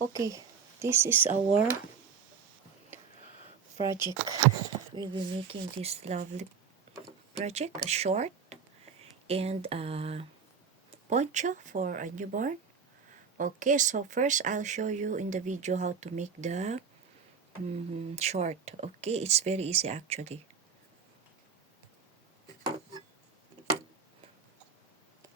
Okay, this is our project. We'll be making this lovely project, a short and a poncho for a newborn. Okay, so first I'll show you in the video how to make the short. Okay, it's very easy actually.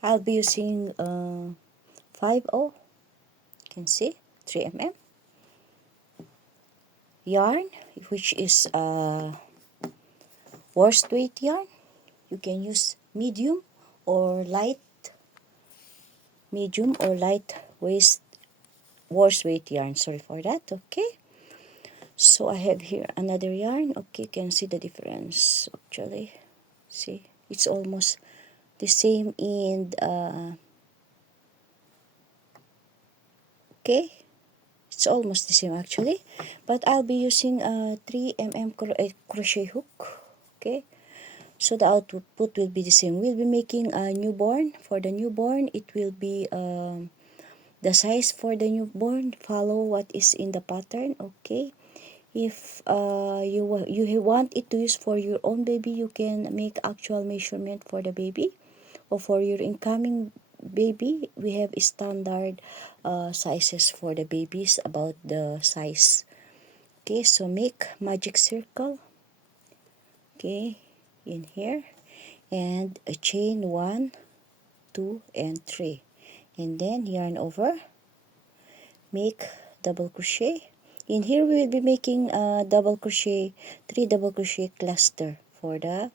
I'll be using 5/0, you can see, 3 mm yarn, which is worsted yarn. You can use medium or light worsted yarn. Sorry for that. Okay, so I have here another yarn. Okay, you can see the difference actually. See, it's almost the same in okay, it's almost the same actually, but I'll be using a 3 mm crochet hook. Okay, so the output will be the same. We'll be making a newborn. For the newborn, it will be the size for the newborn. Follow what is in the pattern. Okay, if you want it to use for your own baby, you can make actual measurement for the baby, or for your incoming baby, we have standard sizes for the babies about the size. Okay, so make magic circle, okay, in here, and a chain 1, 2 and 3, and then yarn over, make double crochet. In here we will be making a double crochet, 3 double crochet cluster for the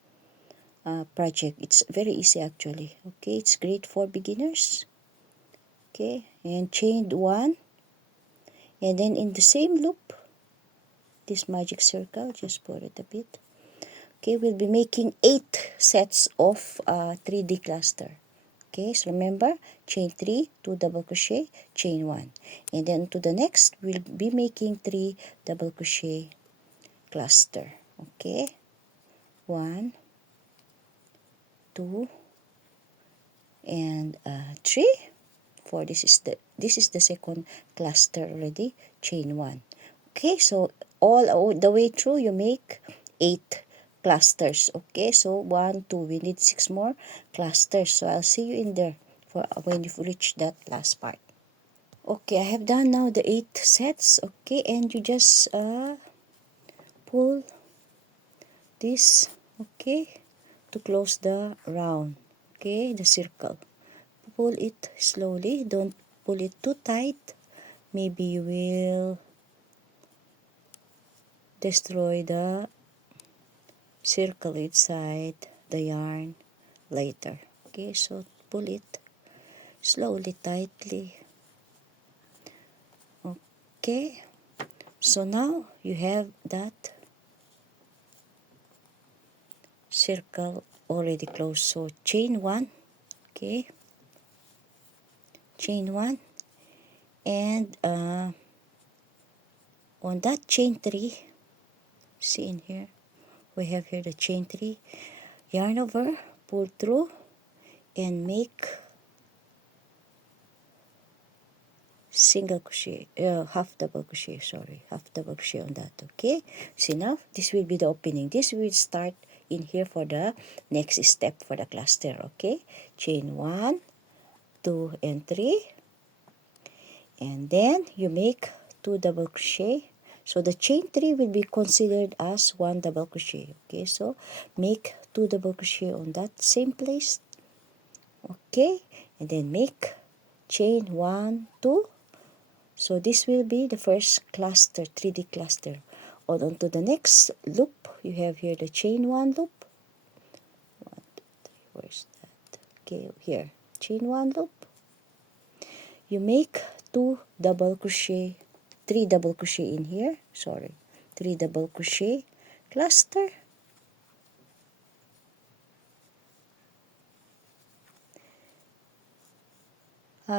project. It's very easy actually. Okay, it's great for beginners. Okay, and chain 1, and then in the same loop, this magic circle, just put it a bit. Okay, we'll be making 8 sets of 3D cluster. Okay, so remember, chain 3, 2 double crochet, chain 1, and then to the next we'll be making 3 double crochet cluster. Okay, 1, 2 and 3. For this is the second cluster already, chain 1. Okay, so all the way through you make 8 clusters. Okay, so 1, 2, we need 6 more clusters. So I'll see you in there for when you reach that last part. Okay, I have done now the 8 sets. Okay, and you just pull this, okay, to close the round. Okay, the circle. Pull it slowly, don't pull it too tight. Maybe you will destroy the circle inside the yarn later. Okay, so pull it slowly, tightly. Okay, so now you have that circle already closed. So chain 1, okay, chain 1, and on that chain 3, see in here, we have here the chain 3, yarn over, pull through, and make single crochet, half double crochet, half double crochet on that. Okay, see now, this will be the opening. This will start in here for the next step for the cluster. Okay, chain 1, 2 and 3, and then you make 2 double crochet. So the chain 3 will be considered as 1 double crochet. Okay, so make 2 double crochet on that same place. Okay, and then make chain 1, 2. So this will be the first cluster, 3D cluster. On to the next loop, you have here the chain 1 loop. 1, 2, 3, where's that? Okay, here, chain 1 loop. You make 2 double crochet, 3 double crochet in here, 3 double crochet cluster.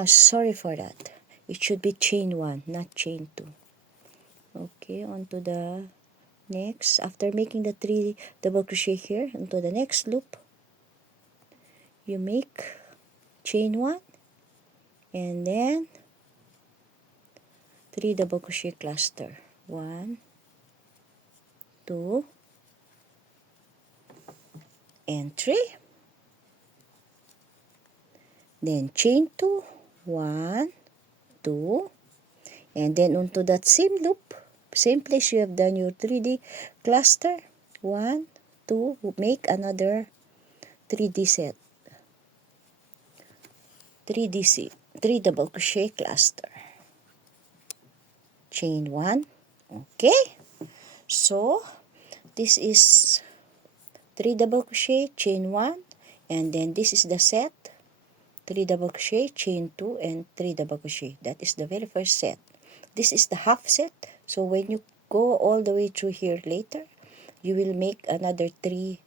Sorry for that. It should be chain 1, not chain 2. Okay, on to the next. After making the 3 double crochet here, onto the next loop, you make chain 1, and then 3 double crochet cluster. 1, 2, and 3. Then chain 2, 1, 2, and then onto that same loop, same place you have done your 3D cluster, 1, 2, make another 3D set, 3 double crochet cluster, chain 1. Okay, so this is 3 double crochet, chain 1, and then this is the set, 3 double crochet, chain 2, and 3 double crochet. That is the very first set. This is the half set, so when you go all the way through here later, you will make another 3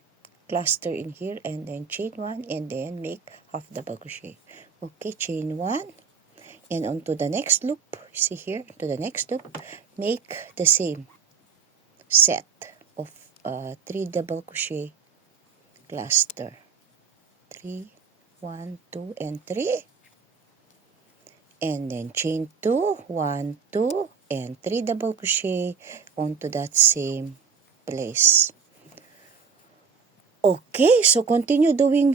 cluster in here, and then chain 1, and then make half double crochet. Okay, chain 1, and onto the next loop, see here, to the next loop, make the same set of 3 double crochet cluster, 3, 1, 2, and 3, and then chain 2, 1, 2, and 3 double crochet onto that same place. Okay, so continue doing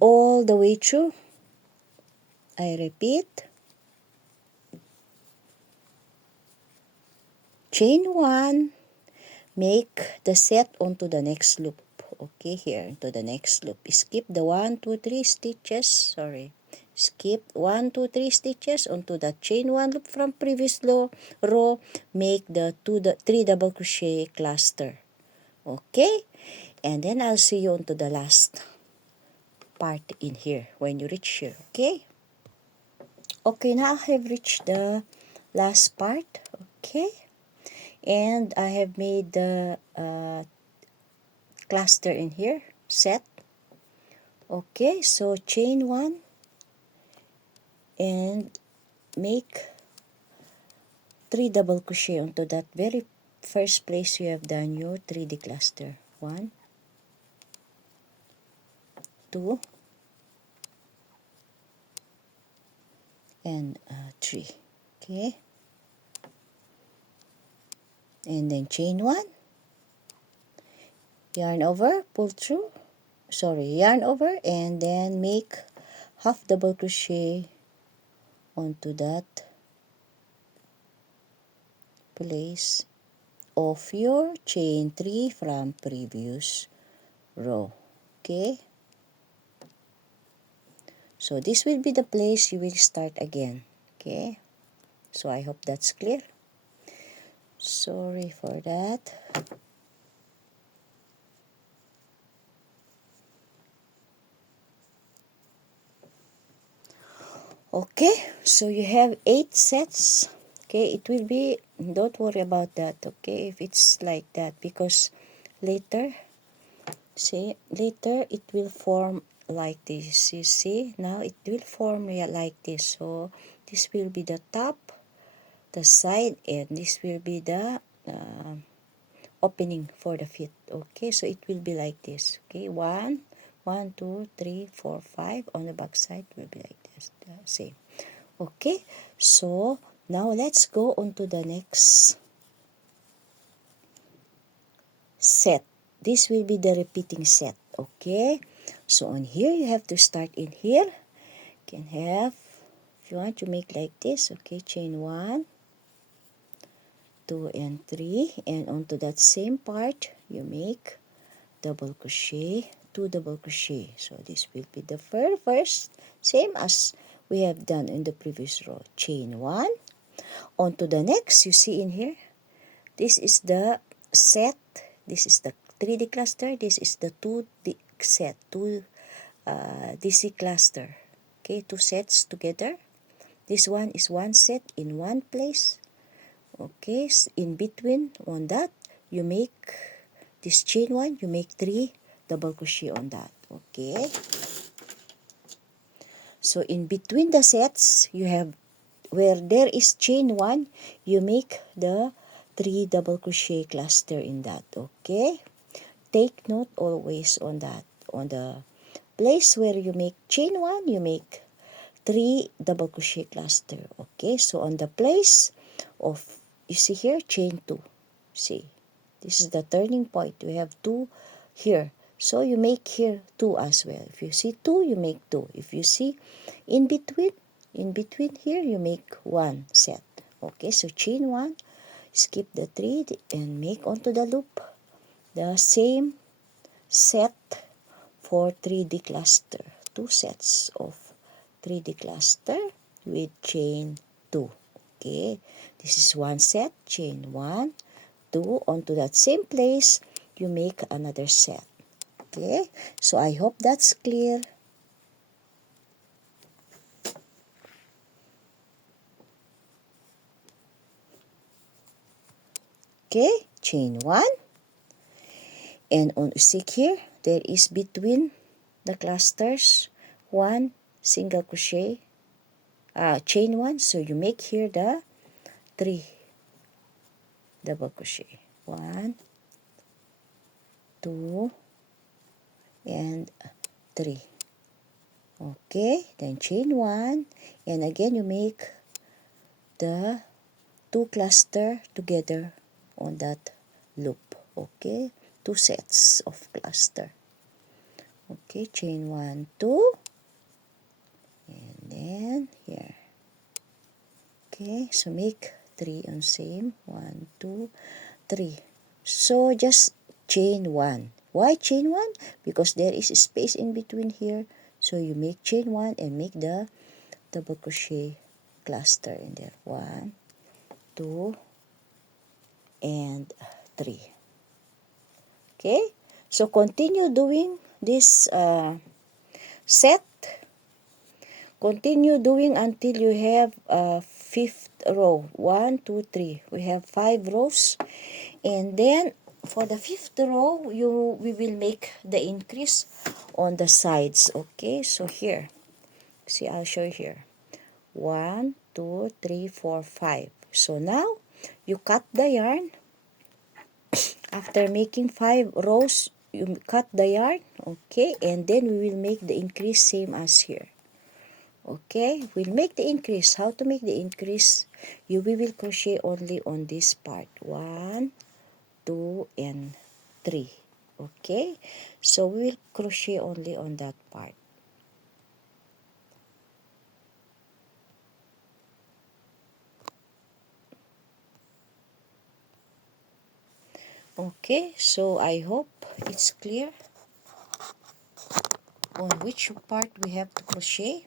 all the way through. I repeat, chain 1, make the set onto the next loop. Okay, here into the next loop, skip the 1, 2, 3 stitches, sorry, skip 1, 2, 3 stitches onto the chain 1 loop from previous row, make the 3 double crochet cluster. Okay, and then I'll see you onto the last part in here when you reach here. Okay, okay, now I have reached the last part. Okay, and I have made the cluster in here, set. Okay, so chain 1 and make 3 double crochet onto that very first place you have done your 3D cluster. 1, 2, and 3. Okay, and then chain 1, yarn over, pull through, yarn over, and then make half double crochet onto that place of your chain 3 from previous row. Okay, so this will be the place you will start again. Okay, so I hope that's clear. Sorry for that. Okay, so you have 8 sets. Okay, it will be, don't worry about that, okay, if it's like that, because later, see, later it will form like this. You see, now it will form like this. So this will be the top, the side, and this will be the opening for the feet. Okay, so it will be like this. Okay, 1, 1, 2, 3, 4, 5 on the back side will be like this, the same. Okay, so now let's go on to the next set. This will be the repeating set. Okay, so on here you have to start in here. You can have, if you want to make like this, okay, chain 1, 2, and 3, and onto that same part you make double crochet, 2 double crochet. So this will be the first, same as we have done in the previous row. Chain 1, onto the next, you see in here, this is the set, this is the 3D cluster, this is the 2D set, 2 DC cluster. Okay, 2 sets together. This one is 1 set in 1 place. Okay, in between on that, you make this chain 1, you make 3 double crochet on that. Okay, so in between the sets, you have, where there is chain 1, you make the 3 double crochet cluster in that. Okay, take note always on that, on the place where you make chain 1, you make 3 double crochet cluster. Okay, so on the place of, you see here, chain 2. See, this is the turning point. We have 2 here. So you make here 2 as well. If you see 2, you make 2. If you see in between here, you make 1 set. Okay, so chain 1, skip the 3 and make onto the loop the same set for 3D cluster. 2 sets of 3D cluster with chain 2. Okay, this is 1 set, chain 1, 2, onto that same place, you make another set. Okay, so I hope that's clear. Okay, chain 1, and on stick here, there is between the clusters 1 single crochet, chain 1, so you make here the 3 double crochet. 1, 2, and 3. Okay, then chain 1, and again you make the 2 cluster together on that loop. Okay, 2 sets of cluster. Okay, chain 1, 2, and then here. Okay, so make 3 on same, 1, 2, 3. So just chain 1. Why chain 1? Because there is a space in between here. So you make chain 1 and make the double crochet cluster in there. 1, 2, and 3. Okay, so continue doing this set. Continue doing until you have a 5th row. 1, 2, 3. We have 5 rows, and then for the 5th row, we will make the increase on the sides. Okay, so here, see, I'll show you here. 1, 2, 3, 4, 5. So now you cut the yarn. After making 5 rows, you cut the yarn. Okay, and then we will make the increase same as here. Okay, we'll make the increase. How to make the increase? We will crochet only on this part. 1, 2, and 3. Okay, so we will crochet only on that part. Okay, so I hope it's clear on which part we have to crochet.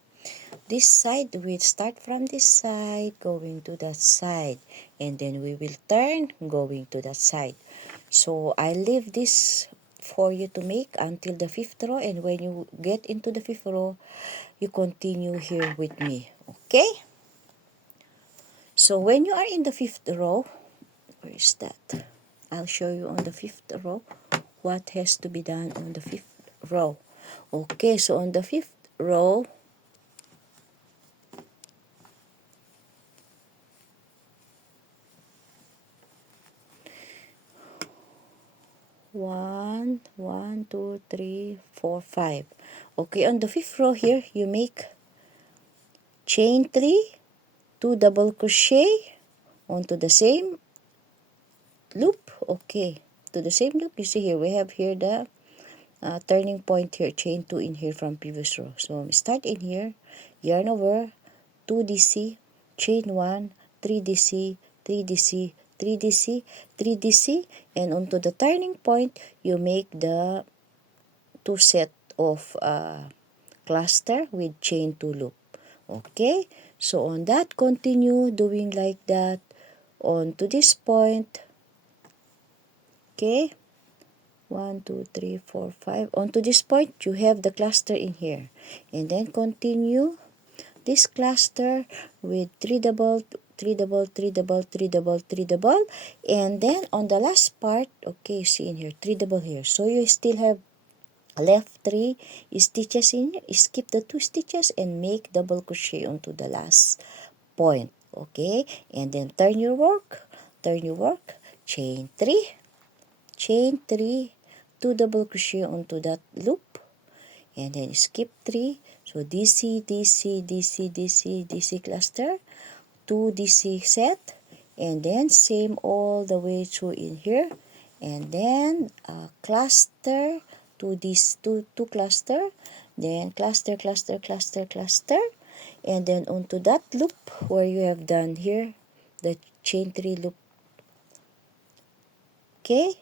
This side, we'll start from this side, going to that side, and then we will turn, going to that side. So I leave this for you to make until the 5th row, and when you get into the 5th row, you continue here with me. Okay? So when you are in the 5th row, where is that? I'll show you on the 5th row what has to be done on the 5th row. Okay, so on the 5th row, one, two, three, 4, 5. Okay, on the 5th row here, you make chain 3, 2 double crochet onto the same loop. Okay, to the same loop. You see here, we have here the turning point here, chain 2 in here from previous row. So start in here, yarn over, 2DC, chain 1, 3DC, 3DC, 3DC, 3DC, and onto the turning point, you make the 2 set of cluster with chain 2 loop. Okay, so on that, continue doing like that on to this point. Okay, 1, 2, 3, 4, 5. On to this point, you have the cluster in here, and then continue this cluster with 3 double, 3 double, 3 double, 3 double, 3 double, and then on the last part, okay, see in here, 3 double here. So you still have left 3 stitches in here. Skip the 2 stitches and make double crochet onto the last point. Okay, and then turn your work, chain 3, 2 double crochet onto that loop, and then skip 3. So DC, DC, DC, DC, DC cluster, 2 DC set, and then same all the way through in here, and then cluster to this two cluster, then cluster cluster cluster cluster, and then onto that loop where you have done here the chain 3 loop. Okay,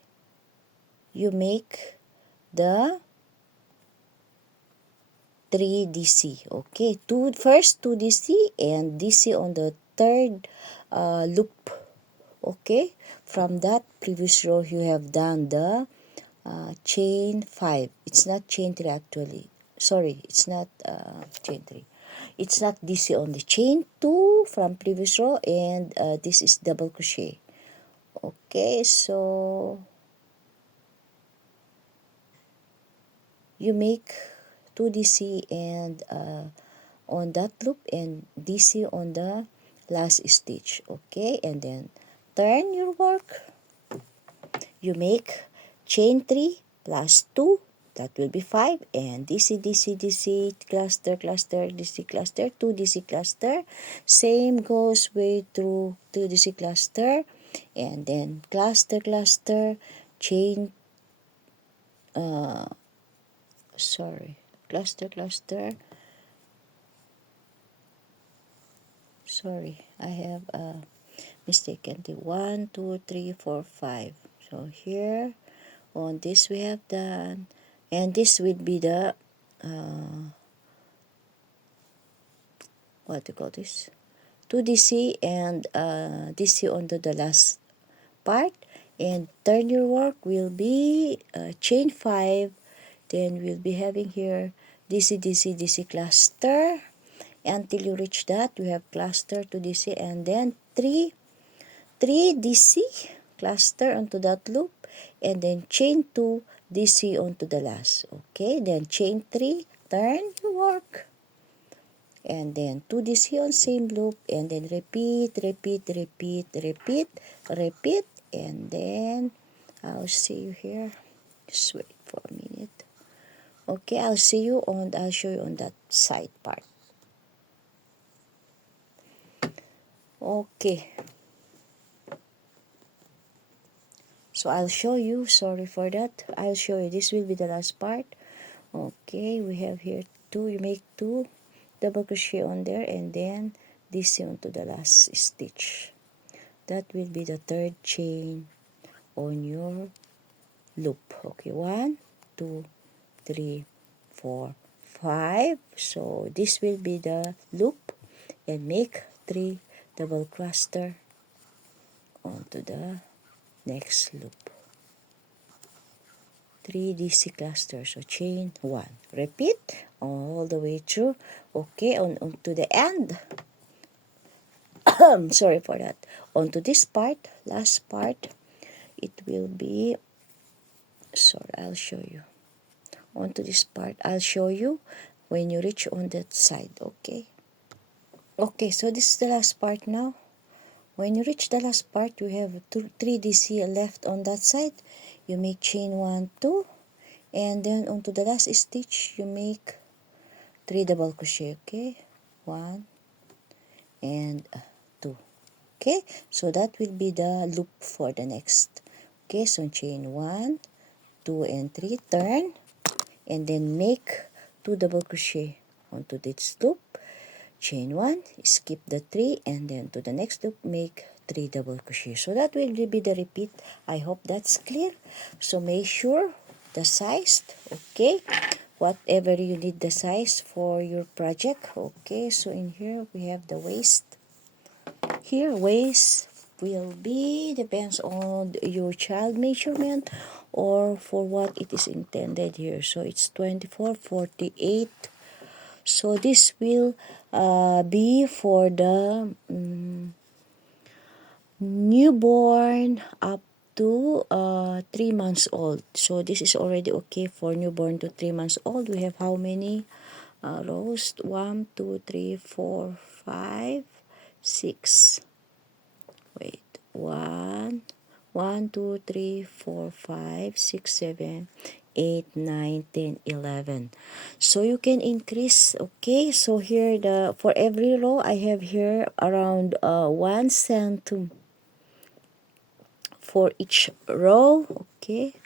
you make the 3 DC. Okay, first 2 DC and DC on the third loop. Okay, from that previous row you have done the chain 5. It's not chain 3 actually. Sorry, it's not chain 3. It's not DC only. Chain 2 from previous row, and this is double crochet. Okay, so you make 2 DC and on that loop and DC on the last stitch. Okay, and then turn your work. You make chain 3 plus 2, that will be 5, and DC DC DC cluster cluster DC cluster 2 DC cluster, same goes way through 2 DC cluster, and then cluster cluster chain cluster cluster, sorry, I have mistaken the 1 2 3 4 5. So here on this we have done, and this will be the what do you call this, 2 DC and DC onto the last part, and turn your work will be chain 5, then we'll be having here DC DC DC cluster until you reach that. We have cluster to DC, and then 3 DC cluster onto that loop, and then chain 2 DC onto the last. Okay, then chain 3, turn your work, and then 2 DC on same loop, and then repeat repeat repeat repeat repeat, and then I'll see you here. Just wait for a minute. Okay, I'll show you on that side part. Okay, so I'll show you, sorry for that, I'll show you, this will be the last part. Okay, we have here 2, you make 2 double crochet on there, and then DC onto the last stitch. That will be the third chain on your loop. Okay, 1 2 3 4 5. So this will be the loop, and make 3 double cluster onto the next loop. 3 DC cluster, so chain 1, repeat all the way through. Okay, on to the end. Sorry for that. Onto this part, last part, it will be, sorry, I'll show you. Onto this part, I'll show you when you reach on that side. Okay, okay, so this is the last part now. When you reach the last part, you have 3 DC left on that side. You make chain 1 2, and then onto the last stitch you make 3 double crochet. Okay, 1 and 2. Okay, so that will be the loop for the next. Okay, so chain 1 2 and 3, turn, and then make 2 double crochet onto this loop, chain 1, skip the 3, and then to the next loop make 3 double crochet. So that will be the repeat. I hope that's clear. So make sure the size, okay, whatever you need the size for your project. Okay, so in here we have the waist. Here waist will be depends on your child measurement or for what it is intended here. So it's 24-48. So this will be for the newborn up to 3 months old. So this is already okay for newborn to 3 months old. We have how many rows? 1 2 3 4 5 6. Wait, 1 1 2 3 4 5 6 7 8 9 10 11. So you can increase. Okay, so here the for every row I have here around 1 centimeter. for each row. Okay,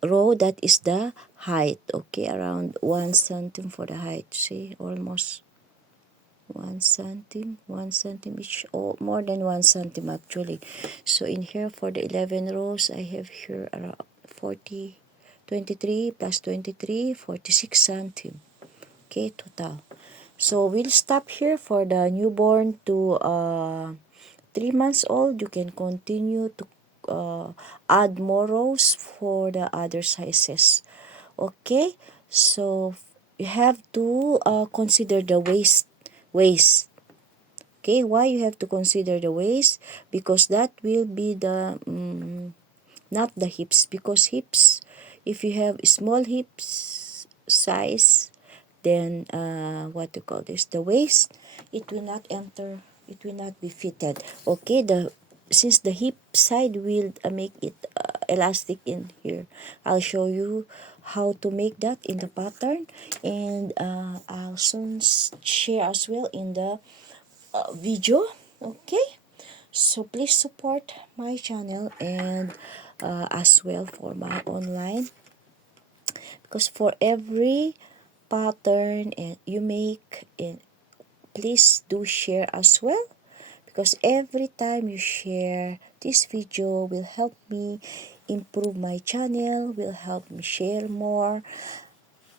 row, that is the height. Okay, around 1 cm for the height. See, almost 1 cm each, or more than 1 cm actually. So in here for the 11 rows, I have here around 40, 23 plus 23, 46 cm. Okay, total. So we'll stop here for the newborn to 3 months old. You can continue to add more rows for the other sizes. Okay, so you have to consider the waist. Okay, why you have to consider the waist? Because that will be the not the hips, because hips, if you have small hips size, then what to call this, the waist, it will not enter, it will not be fitted. Okay, the since the hip side will make it elastic in here, I'll show you how to make that in the pattern, and I'll soon share as well in the video. Okay, so please support my channel, and as well for my online, because for every pattern and you make, and please do share as well, because every time you share this video will help me improve my channel, will help me share more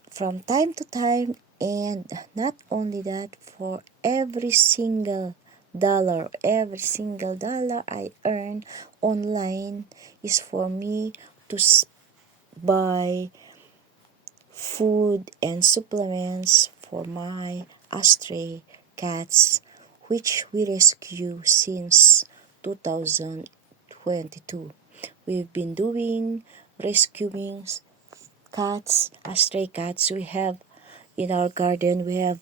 from time to time. And not only that, for every single dollar I earn online is for me to buy food and supplements for my stray cats, which we rescue since 2022. We've been doing rescuing cats, stray cats. We have in our garden, we have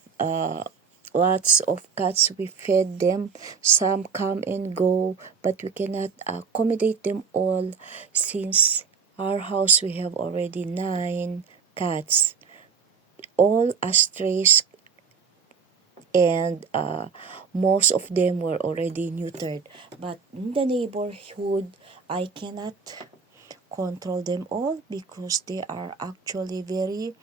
lots of cats. We fed them. Some come and go, but we cannot accommodate them all, since our house we have already 9 cats, all strays, and most of them were already neutered. But in the neighborhood, I cannot control them all, because they are actually very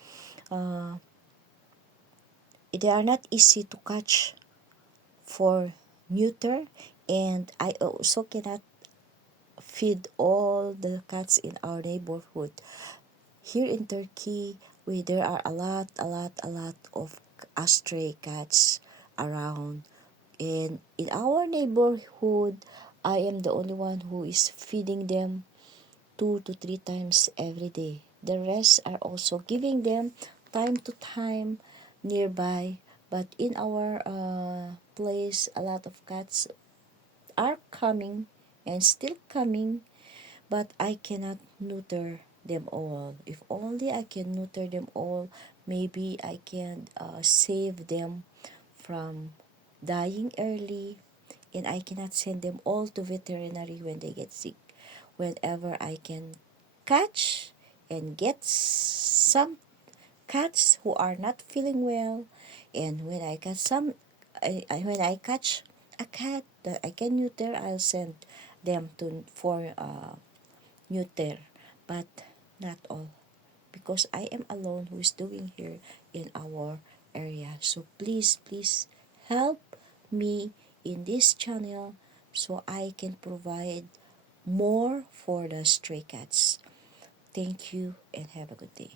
they are not easy to catch for neuter, and I also cannot feed all the cats in our neighborhood. Here in Turkey, there are a lot of stray cats around, and in our neighborhood, I am the only one who is feeding them 2 to 3 times every day. The rest are also giving them time to time nearby. But in our place, a lot of cats are coming and still coming, but I cannot neuter them all. If only I can neuter them all, maybe I can save them from dying early, and I cannot send them all to veterinary when they get sick. Whenever I can catch and get some cats who are not feeling well, and when I catch when I catch a cat that I can neuter, I'll send them to for neuter, but not all, because I am alone who is doing here in our area. So please help me in this channel, so I can provide more for the stray cats. Thank you and have a good day.